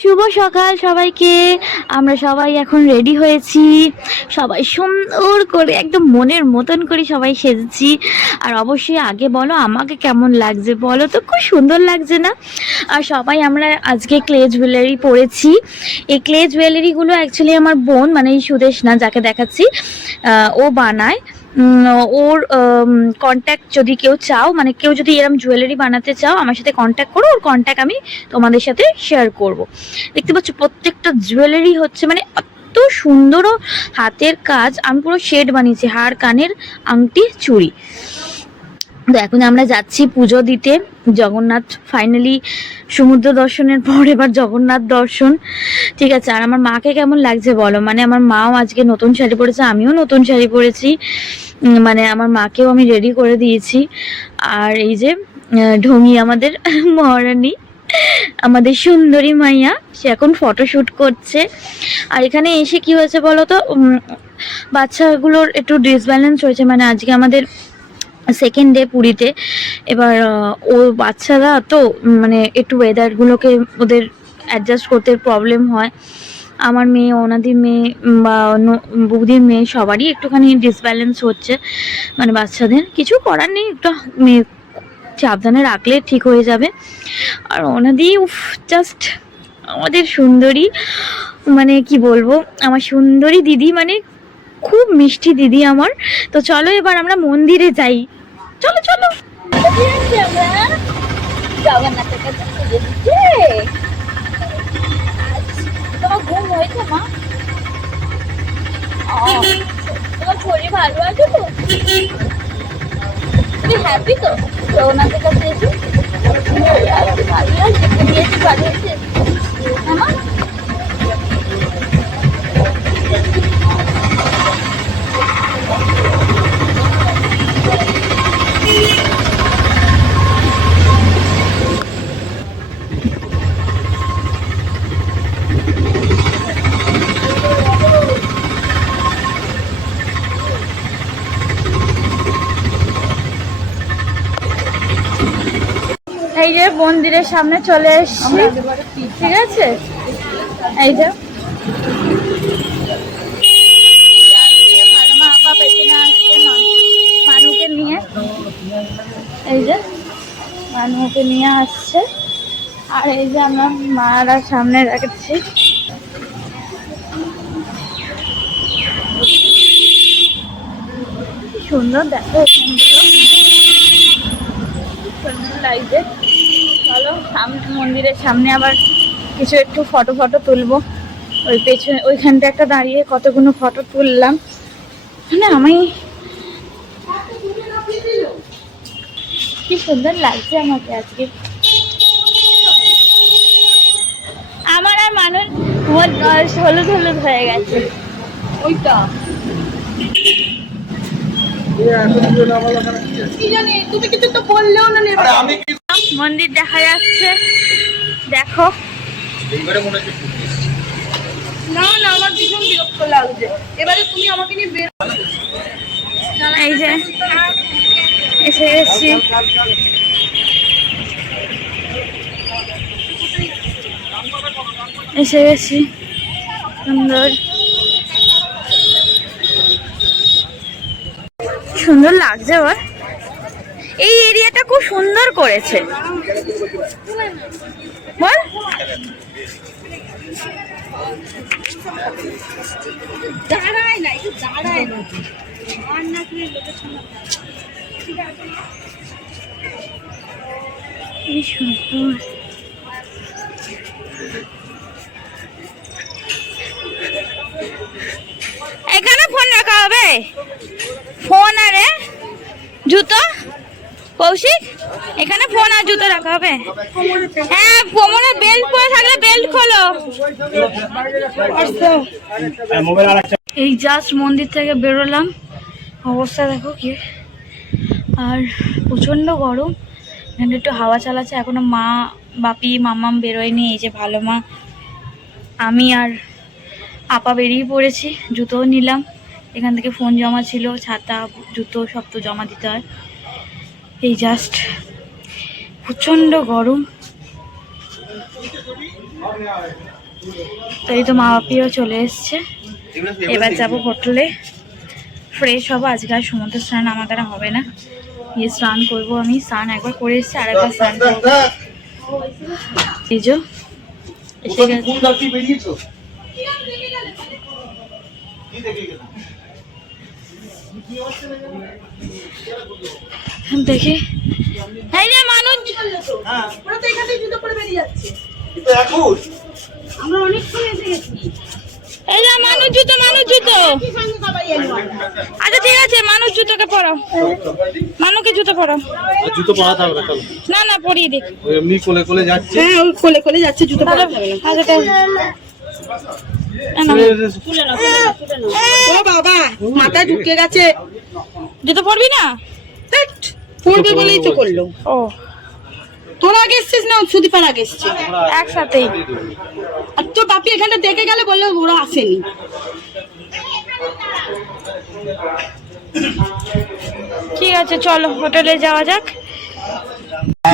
শুভ সকাল সবাইকে। আমরা সবাই এখন রেডি হয়েছি। সবাই সুন্দর করে, একদম মনের মতন করে সবাই সেজেছি। আর অবশ্যই আগে বলো, আমাকে কেমন লাগছে বলো তো? খুব সুন্দর লাগছে না? আর সবাই আমরা আজকে ক্লে জুয়েলারি পরেছি। এই ক্লে জুয়েলারিগুলো অ্যাকচুয়ালি আমার বোন মানে সুদেশ না, যাকে দেখাচ্ছি ও বানায়। ওর কন্ট্যাক্ট যদি কেউ চাও মানে কেউ যদি এরম জুয়েলারি বানাতে চাও, আমার সাথে কন্ট্যাক্ট করো, ওর কন্ট্যাক্ট আমি তোমাদের সাথে শেয়ার করব। দেখতে পাচ্ছ, প্রত্যেকটা জুয়েলারি হচ্ছে মানে এত সুন্দর হাতের কাজ, আমি পুরো শেড বানিয়েছি, হার, কানের, আংটি, চুড়ি। তো এখন আমরা যাচ্ছি পুজো দিতে, জগন্নাথ ফাইনালি সমুদ্র দর্শনের পর এবার জগন্নাথ দর্শন। ঠিক আছে, আর আমার মাকে কেমন লাগছে বলো? মানে আমার মাও আজকে নতুন শাড়ি পরেছে, আমিও নতুন শাড়ি পরেছি। মানে আমার মাকেও আমি রেডি করে দিয়েছি। আর এই যে আহ, ঢঙি আমাদের মহারানী আমাদের সুন্দরী মাইয়া সে এখন ফটোশ্যুট করছে। আর এখানে এসে কি হয়েছে বলো তো বাচ্চাগুলোর একটু ডিসব্যালেন্স হয়েছে। মানে আজকে আমাদের সেকেন্ড ডে পুরীতে। এবার ও বাচ্চারা তো মানে একটু ওয়েদারগুলোকে ওদের অ্যাডজাস্ট করতে প্রবলেম হয়। আমার মেয়ে ওনাদের মেয়ে বা বৌদির মেয়ে, সবারই একটুখানি ডিসব্যালেন্স হচ্ছে। মানে বাচ্চাদের কিছু করার নেই, একটু মেয়ে সাবধানে রাখলে ঠিক হয়ে যাবে। আর ওনাদি উফ জাস্ট আমাদের সুন্দরী মানে কি বলব, আমার সুন্দরী দিদি মানে খুব মিষ্টি দিদি আমার। তো চলো এবার আমরা মন্দিরে যাই। চলো চলো। দিতে তোমার ঘুম হয়েছে, মা? তোমার শরীর ভালো আছে তো? তুমি হ্যাপি তো? জগন্নাথের কাছে এসে। ভালো আছে ভালো আছে। হ্যাঁ মন্দিরের সামনে চলে এসেছি। ঠিক আছে? এই যে। মানুকে নিয়ে। এই যে, মানুকে নিয়ে আসছে। আর এই যে আমরা মারা সামনে রাখছি। সুন্দর দেখো সুন্দর লাগছে মন্দিরের সামনে আবার কিছু একটু ফটো ফটো তুলবো। ওই পেছনে ওইখানটা একটা দাঁড়িয়ে কতগুলো ফটো তুললাম। মানে আমি কি সুন্দর লাগছে আমাকে আজকে। আমার আর মানুষ হলুদ হলুদ হয়ে গেছে। ওইটা কি তুমি কিছু তো বললেও না মন্দির দেখা যাচ্ছে। দেখো। না না আমার ভীষণ বিরক্ত লাগছে। এবারে তুমি আমাকে নিয়ে বের এই যে এসে গেছি। এসে গেছি। সুন্দর। সুন্দর লাগছে আবার। এই এরিয়াটা খুব সুন্দর করেছে। বল। দাঁড়ায় না দাঁড়ায় না। আর না তুমি লোকের সামনে কি সুন্দর। এখানে ফোন রাখা হবে। ফোন আরে জুতো। কৌশিক এখানে ফোন আর জুতো রাখা হবে হ্যাঁ কোমরে বেল্ট পরে থাকলে বেল্ট খোলো। এই জাস্ট মন্দির থেকে বেরোলাম। অবস্থা দেখো কি। আর প্রচণ্ড গরম। এখানে একটু হাওয়া চালাচ্ছে। এখনও মা বাপি মামাম বেরোয়নি। এই যে ভালো মা। আমি আর আপা বেরিয়ে পড়েছি। জুতোও নিলাম। এখান থেকে ফোন জমা ছিল। ছাতা জুতো সব তো জমা দিতে হয়। এই জাস্ট প্রচণ্ড গরম। তো এই তো মা বাপিও চলে এসছে। এবার যাব হোটেলে। ফ্রেশ হব, আজকে আর সমুদ্র স্নান আমার দ্বারা হবে না। গিয়ে স্নান করব আমি। স্নান একবার করে এসেছি আর একবার স্নান করব। এই যে, এসে গেছে। দেখে। দেখি এই যে মানুষ। ওরা তো এখান জুতো পরে বেরিয়ে যাচ্ছে। কিন্তু এখন। আমরা অনেক সময় এসে গেছি। এই যে মানুষ জুতো মানুষ জুতো কি সঙ্গে সবাই এলো আচ্ছা ঠিক আছে মানুষ জুতোকে পরাও মানুষকে জুতো পরাতে হবে না না না পরিয়ে দিক। এমনি কোলে কোলে যাচ্ছে। হ্যাঁ কোলে কোলে যাচ্ছে জুতো পরে যাবে না। আচ্ছা ও বাবা মাথা ঢুকে গেছে। জুতো পরবি না? পড়বে বলেই তো করল। ও। তোর আগে এসছিস না সুদীপার আগে এসছে? একসাথেই। আর তোর বাপি এখানটা দেখে গেলে বলল ওরা আসেনি। ঠিক আছে চলো হোটেলে যাওয়া যাক।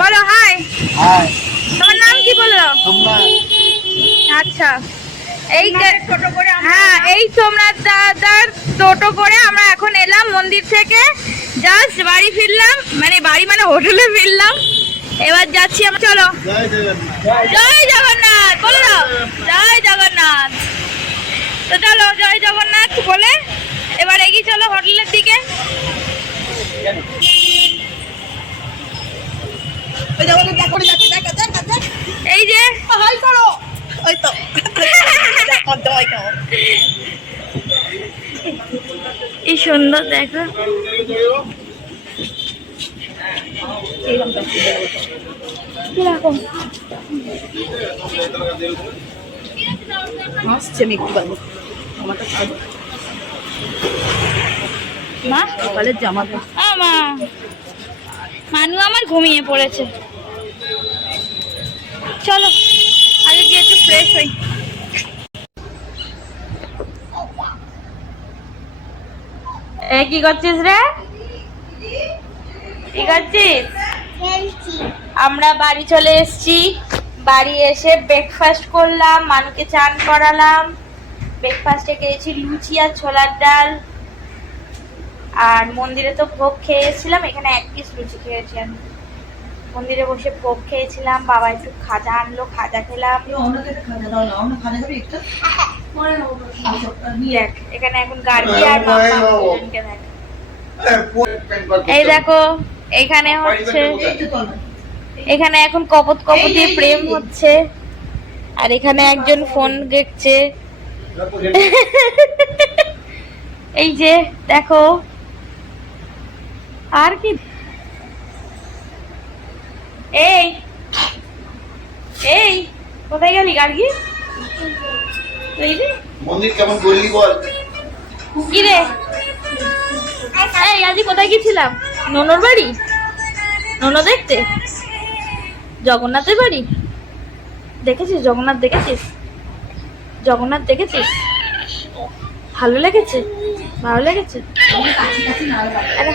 বলো হাই। তোমার নাম কি বলল? আচ্ছা। এই যে- হ্যাঁ এই সোমনাথ দাদার টোটো করে আমরা এখন এলাম মন্দির থেকে। জাস্ট বাড়ি ফিরলাম মানে বাড়ি মানে হোটেলে ফিরলাম। এবার যাচ্ছি আমরা চলো। জয় জগন্নাথ। বলো না জয় জগন্নাথ। তো চলো জয় জগন্নাথ বলে এবার এগিয়ে চলো হোটেলের দিকে। এই যে হাই করো। এই সুন্দর দেখো কীরকম আসছে আমি একটু মা সকালের জামা পর আ মা মানু আমার ঘুমিয়ে পড়েছে। চলো। কি করছিস রে? কি করছিস? আমরা বাড়ি চলে এসেছি। বাড়ি এসে ব্রেকফাস্ট করলাম, মানুকে চান করালাম। ব্রেকফাস্টে খেয়েছি লুচি আর ছোলার ডাল। আর মন্দিরে তো ভোগ খেয়েছিলাম, এখানে এক পিস লুচি খেয়েছি আমি। মন্দিরে বসে ভোগ খেয়েছিলাম বাবা একটু খাজা আনলো খাজা খেলাম। দেখ এখানে এখন গার্গি আর এই দেখো এখানে হচ্ছে এখানে এখন কপত কপতির প্রেম হচ্ছে। আর এখানে একজন ফোন দেখছে এই যে দেখো। আর কি এই এই কোথায় গেলি গার্গি? এই রে মন্দির কেমন করলি বল। কি রে? এই আজ কোথায় গেছিলাম? ননর বাড়ি? নন দেখতে? জগন্নাথের বাড়ি? দেখেছিস? জগন্নাথ দেখেছিস? জগন্নাথ দেখেছিস? ভালো লেগেছে? ভালো লেগেছে? আরে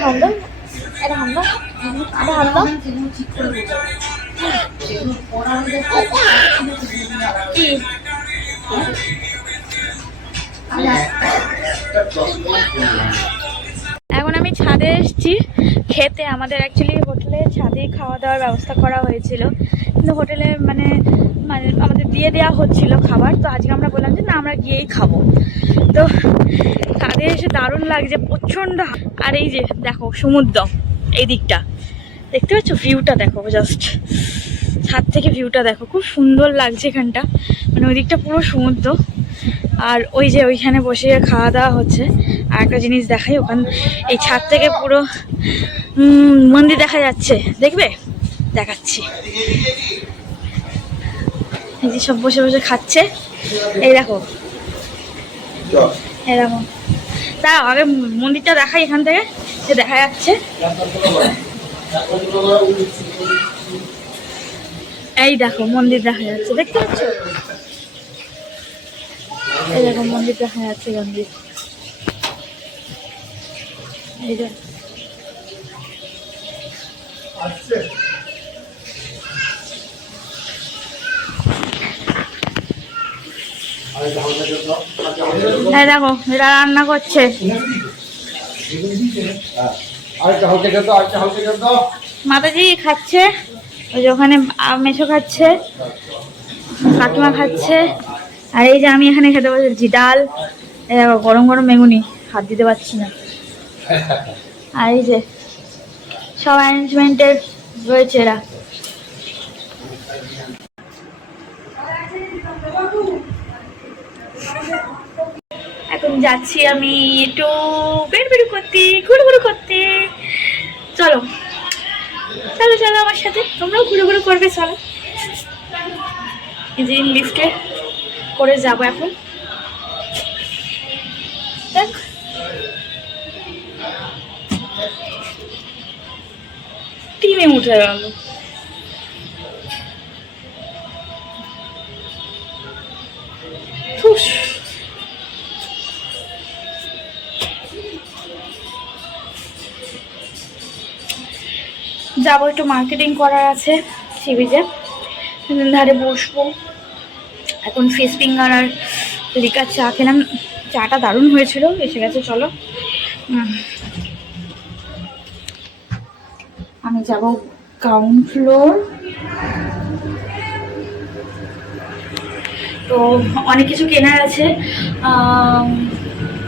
এখন আমি ছাদে এসেছি। খেতে আমাদের অ্যাকচুয়ালি হোটেলে ছাদে খাওয়া দাওয়ার ব্যবস্থা করা হয়েছিল। কিন্তু হোটেলে মানে মানে আমাদের দিয়ে দেওয়া হচ্ছিল খাবার। তো আজকে আমরা বললাম যে না, আমরা গিয়েই খাব। তো ছাদে এসে দারুণ লাগছে, প্রচণ্ড। আর এই যে দেখো, সমুদ্র। এই দিকটা। দেখতে পাচ্ছ? ভিউটা দেখো জাস্ট ছাদ থেকে ভিউটা দেখো। খুব সুন্দর লাগছে এখানটা। মানে ওই দিকটা পুরো সমুদ্র। আর ওই যে ওইখানে বসে খাওয়া দাওয়া হচ্ছে। আর একটা জিনিস দেখাই, ওখান এই ছাদ থেকে পুরো মন্দির দেখা যাচ্ছে। দেখবে? দেখাচ্ছি। এই যে সব বসে বসে খাচ্ছে। এই দেখো। দেখো। তা আগে মন্দিরটা দেখাই এখান থেকে। যে দেখা যাচ্ছে। এই দেখো, মন্দির দেখা যাচ্ছে। দেখতে পাচ্ছ? এই দেখো, মন্দির দেখা যাচ্ছে মন্দির এই এই দেখো এটা রান্না করছে। মাতাজি খাচ্ছে ওই যে ওখানে মেশো খাচ্ছে কাকিমা খাচ্ছে আর এই যে আমি এখানে খেতে বসেছি ডাল গরম গরম মেগুনি হাত দিতে পারছি না। আর এই যে সব অ্যারেঞ্জমেন্টের রয়েছে এরা এখন যাচ্ছি আমি একটু বের করতে ঘুরু ঘুরু করতে। চলো। চলো চলো আমার সাথে। তোমরাও ঘুরে ঘুরে করবে, চলো। যে লিফটে করে যাব এখন। দেখ। টিমে উঠে গেল। ফুস যাব, একটু মার্কেটিং করার আছে সি বিচে ধারে বসবো। এখন ফিশ ফিঙ্গার আর লিকার চা খেলাম। চাটা দারুণ হয়েছিল, এসে গেছে, চলো। আমি যাব গ্রাউন্ড ফ্লোর তো অনেক কিছু কেনার আছে।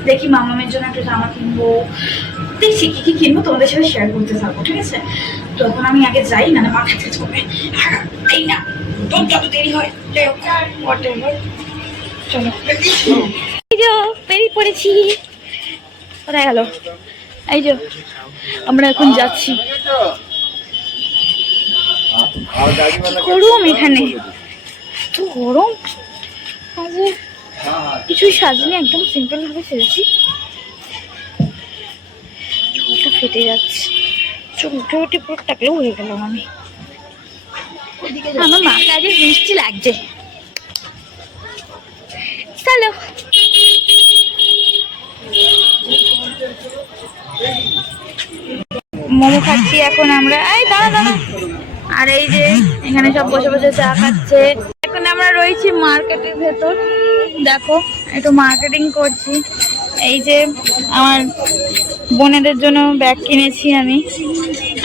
দেখি মামামের জন্য একটা জামা কিনবো। দেখছি কি কি কিনবো, তোমাদের সাথে শেয়ার করতে থাকব, ঠিক আছে? তো এখন আমি আগে যাই না মা খেতে চলবে এই না তোর যত দেরি হয়? যাই হোক। চলো। এই বেরিয়ে পড়েছি। কোথায় গেল? এই যে আমরা এখন যাচ্ছি। গরম এখানে। তো গরম। আজকে কিছুই সাজিনি একদম সিম্পল ভাবে সেরেছি ফেটে যাচ্ছে। উঠে উঠে পুরো টাকলেও হয়ে গেলাম আমি আমার মা কাজে মিষ্টি লাগছে। চলো। মোমো খাচ্ছি এখন আমরা। এই দাঁড়া দাঁড়া আর এই যে এখানে সব বসে বসে চা খাচ্ছে। এখন আমরা রয়েছি মার্কেটের ভেতর। দেখো একটু মার্কেটিং করছি। এই যে আমার বোনেদের জন্য ব্যাগ কিনেছি আমি।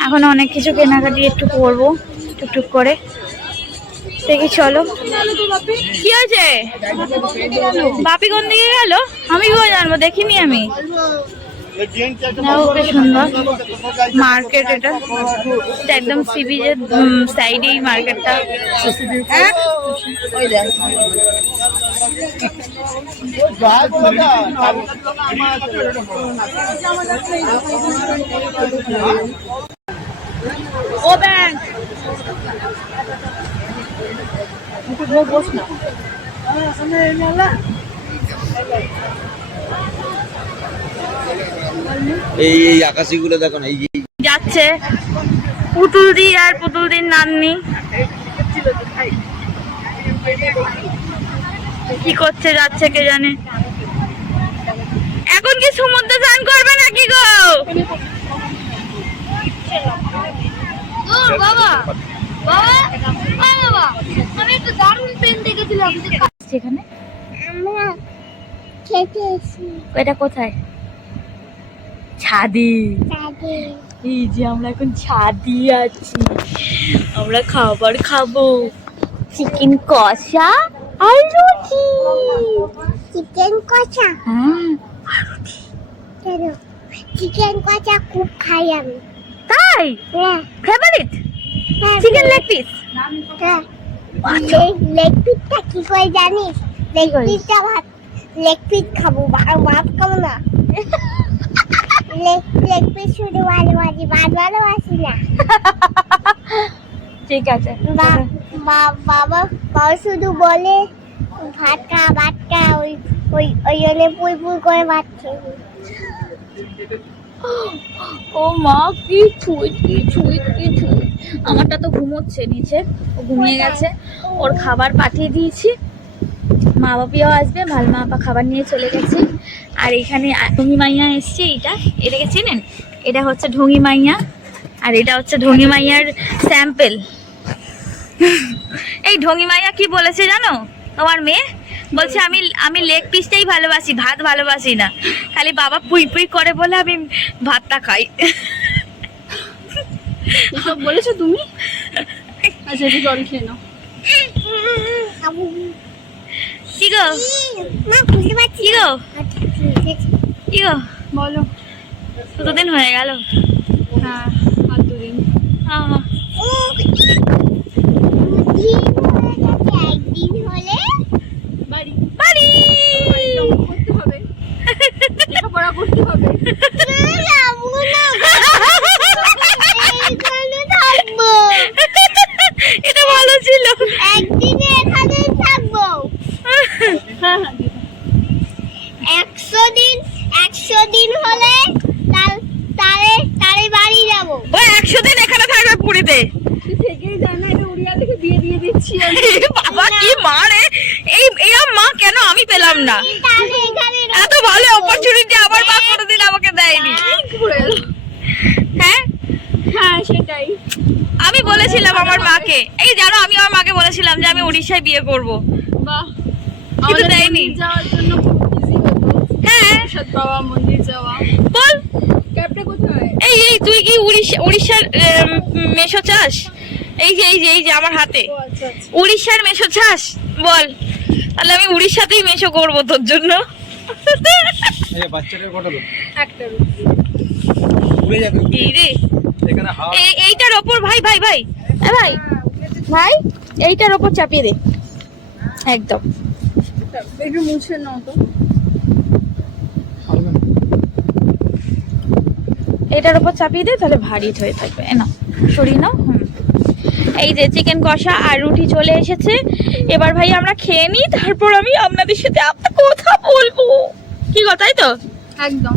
এখন অনেক কিছু কেনাকাটি একটু করব, টুকটুক করে। দেখি, চলো। কি হয়েছে? বাপি কোন দিকে গেল? আমি কেউ জানব? দেখিনি আমি। সুন্দর মার্কেট এটা। একদম মার্কেটটা। ও ব্যাংক এই এই আকাশিগুলো দেখো না এই এই। যাচ্ছে পুতুল দি আর পুতুল দির নাতনি। কি করছে যাচ্ছে কে জানে? এখন কি সমুদ্রে স্নান করবে নাকি গো? বাবা। বাবা বাবা। আমি একটা দারুণ পেন দেখেছিলাম সেখানে আমরা খেতে এটা কোথায়? ছাদি। এই যে আমরা এখন ছাদি আছি। আমরা খাবার খাব। চিকেন কষা আর রুটি। চিকেন কষা। হ্যাঁ। কেন? চিকেন কষা খুব খাই আমি। তাই? Favourite chicken leg piece leg পিসটা কি করে জানিস? লেগ? পিসটা ভাত লেগ পিস খাব ভাত খাব না। লেগ লেগ পিস শুধু ভালোবাসি ভাত ভালোবাসি না। ঠিক আছে। বাবা বাবা শুধু বলে ভাত খা ভাত খা ওই ওই ওই জন্য পুই পুই করে ভাত খেয়ে ও মা কি ছুঁই কি ছুঁই কি ছুঁই। আমারটা তো ঘুমোচ্ছে নিচে ও ঘুমিয়ে গেছে। ওর খাবার পাঠিয়ে দিয়েছি। মা বাপিও আসবে ভালো মা বাবা খাবার নিয়ে চলে গেছে। আর এখানে ঢঙ্গি মাইয়া এসছে এটা এটাকে চেনেন? এটা হচ্ছে ঢঙ্গি মাইয়া আর এটা হচ্ছে ঢঙ্গি মাইয়ার স্যাম্পেল। এই ঢঙ্গি মাইয়া কি বলেছে জানো? তোমার মেয়ে? বলছে আমি আমি লেগ পিসটাই ভালোবাসি ভাত ভালোবাসি না। খালি বাবা পুই পুই করে বলে আমি ভাতটা খাই। এসব বলেছ তুমি? আচ্ছা একটু জল খেয়ে নাও। কি গো? কি আচ্ছা, ঠিক কি গো? বলো। কতদিন হয়ে গেল? হ্যাঁ আর দুদিন। হয়ে গেছে, একদিন হলে বাড়ি বাড়ি করতে হবে লেখাপড়া করতে হবে না, যাব না। এইখানে থাকব এটা ভালো ছিল একদিনে এখানেই থাকব হ্যাঁ হ্যাঁ দিদি একশো দিন একশো দিন হলে তার তারে তারে বাড়ি যাব ও একশো দিন এখানে থাকবে পুরীতে তুই থেকেই জানা এটা উড়িয়া থেকে বিয়ে দিয়ে দিচ্ছি আমি বাবা কি মা রে এই এরম মা কেন আমি পেলাম না তাহলে এখানে এত ভালো অপরচুনিটি আমার মা কোনোদিন আমাকে দেয়নি। হ্যাঁ? হ্যাঁ সেটাই। আমি বলেছিলাম আমার মাকে। এই জানো আমি আমার মাকে বলেছিলাম যে আমি উড়িষ্যায় বিয়ে করব। বাহ। কিন্তু দেয়নি। যাওয়ার জন্য খুব ইজি হতো হ্যাঁ। পাওয়া মন্দির যাওয়া। বল। ক্যাবটা কোথায়? এই এই তুই কি উড়িষ্যা উড়িষ্যার মেশো চাস? এই যে এই যে এই যে আমার হাতে। আচ্ছা আচ্ছা। উড়িষ্যার মেশো চাস? বল। তাহলে আমি উড়িষ্যাতেই মেশো করব তোর জন্য। বাচ্চাটার কটা লোক একটা রুটি উড়ে যাবে এই রে। এখানে এই এইটার ওপর ভাই ভাই ভাই। এ ভাই ভাই এইটার ওপর চাপিয়ে দে। একদম। একটু মুছে নাও তো। এটার ওপর চাপিয়ে দে তাহলে ভারী হয়ে থাকবে। এ নাও সরিয়ে নাও হুম। এই যে চিকেন কষা আর রুটি চলে এসেছে। এবার ভাই আমরা খেয়ে নিই তারপর আমি আপনাদের সাথে আপনার কথা বলব। কি কথাই তো? একদম।